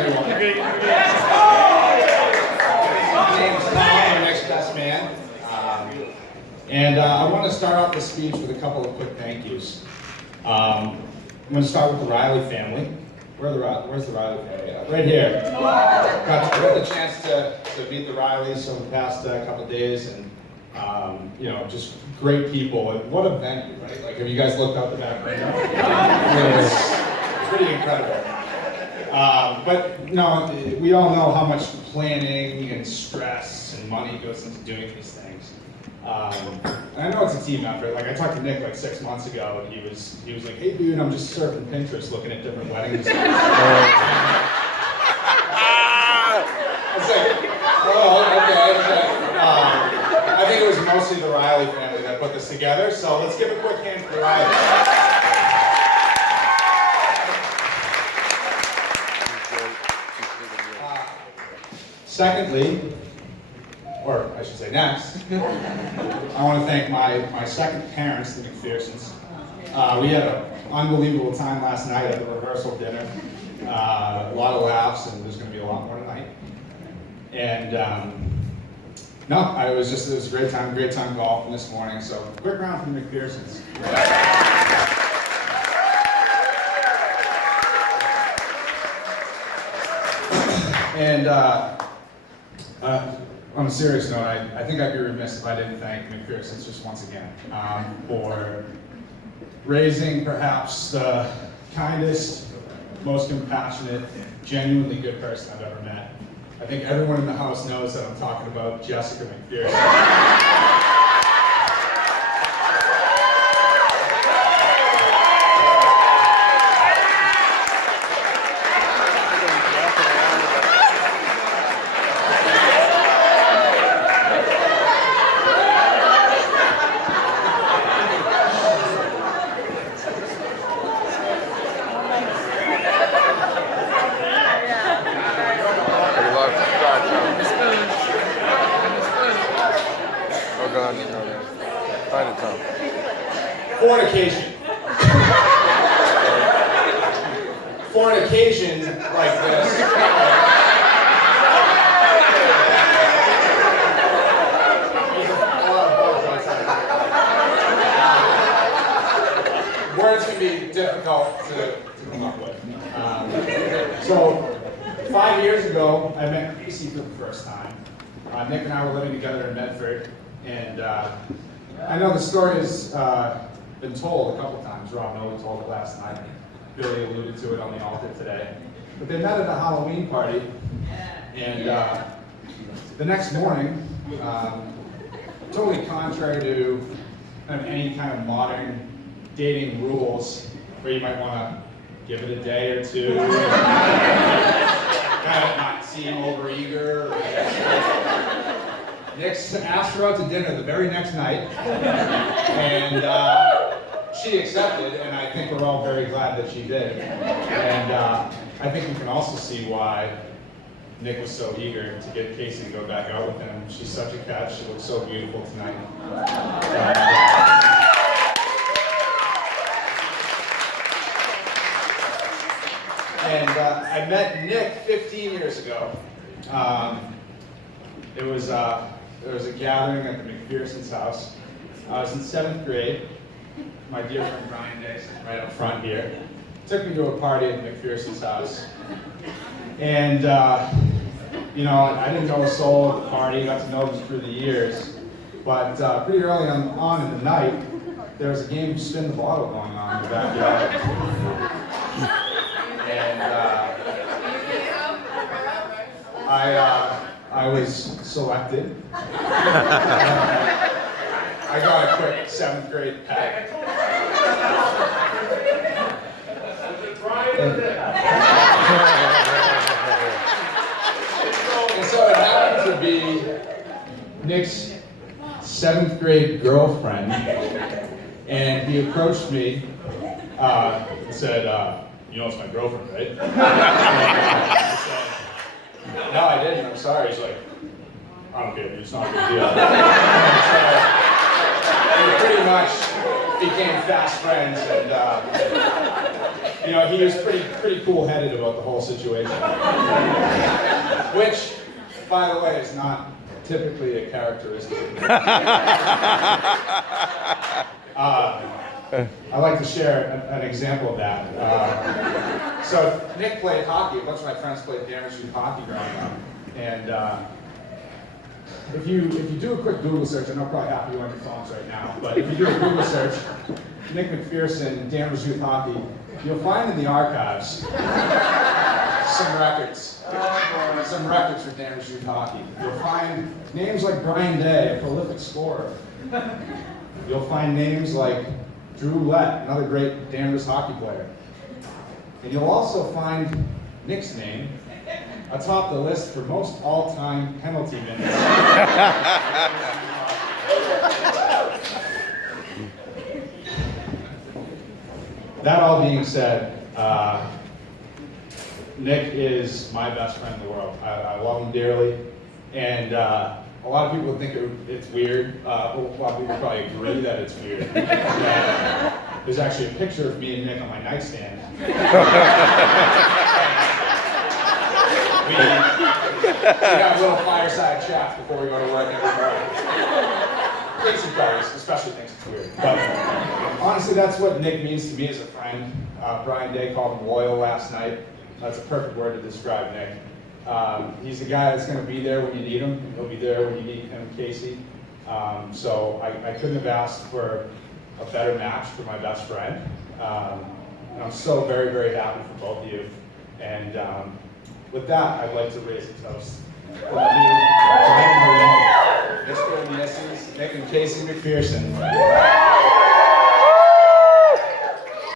everyone. My name is Tom, I'm the next best man. I want to start off the speech with a couple of quick thank yous. I'm going to start with the Riley family. Where's the Riley family? Right here. Got the chance to meet the Rileys over the past couple of days, and just great people. And what a venue, right? Like, have you guys looked out the back window? It's pretty incredible. But no, we all know how much planning and stress and money goes into doing these things. And I know it's a team effort. Like, I talked to Nick like 6 months ago, and he was like, "Hey dude, I'm just surfing Pinterest looking at different weddings." I was like, "Oh, okay." I think it was mostly the Riley family that put this together, so let's give a quick hand for the Riley. Secondly, or I should say next, I want to thank my second parents, the McPhersons. We had an unbelievable time last night at the rehearsal dinner. A lot of laughs, and there's going to be a lot more tonight. And it was a great time golfing this morning. So quick round from the McPhersons. And on a serious note, I think I'd be remiss if I didn't thank McPhersons just once again for raising perhaps the kindest, most compassionate, genuinely good person I've ever met. I think everyone in the house knows that I'm talking about Jessica McPherson. For an occasion like this, words can be difficult to come up with. So 5 years ago, I met Casey for the first time. Nick and I were living together in Medford, and I know the story has been told a couple times. Rob Noah told it last night. Billy alluded to it on the altar today. But they met at a Halloween party, and the next morning, totally contrary to any kind of modern dating rules, where you might want to give it a day or two, kind of not seem overeager. Nick asked her out to dinner the very next night, and she accepted, and I think we're all very glad that she did. And I think you can also see why Nick was so eager to get Casey to go back out with him. She's such a catch. She looks so beautiful tonight. I met Nick 15 years ago. There was a gathering at the McPherson's house. I was in 7th grade. My dear friend Brian Day sits right up front here. Took me to a party at McPherson's house. And, I didn't know a soul at the party, got to know them through the years. But pretty early on in the night, there was a game of spin the bottle going on in the backyard. And I was selected. I got a quick 7th grade pack. And so it happened to be Nick's 7th grade girlfriend, and he approached me and said, "You know it's my girlfriend, right?" I said, "No, I didn't. I'm sorry." He's like, "I don't care, dude. It's not a big deal." We pretty much became fast friends, and You know, he was pretty cool-headed about the whole situation. Which, by the way, is not typically a characteristic. I like to share an example of that. So Nick played hockey. A bunch of my friends played Danvers Youth hockey growing up. And if you do a quick Google search, I know probably half of you on your phones right now, but if you do a Google search, Nick McPherson, Danvers Youth hockey, you'll find in the archives some records for Danvers Youth hockey. You'll find names like Brian Day, a prolific scorer. You'll find names like Drew Lett, another great Danvers hockey player. And you'll also find Nick's name atop the list for most all-time penalty minutes. That all being said, Nick is my best friend in the world. I love him dearly, and a lot of people think it's weird. A lot of people probably agree that it's weird. There's actually a picture of me and Nick on my nightstand. We have a little fireside chat before we go to work every morning. Casey probably especially thinks it's weird. But honestly, that's what Nick means to me as a friend. Brian Day called him loyal last night. That's a perfect word to describe Nick. He's the guy that's going to be there when you need him. He'll be there when you need him, Casey. So I couldn't have asked for a better match for my best friend. And I'm so very, very happy for both of you. And with that, I'd like to raise a toast. Mr. and Mrs. Nick and Casey McPherson.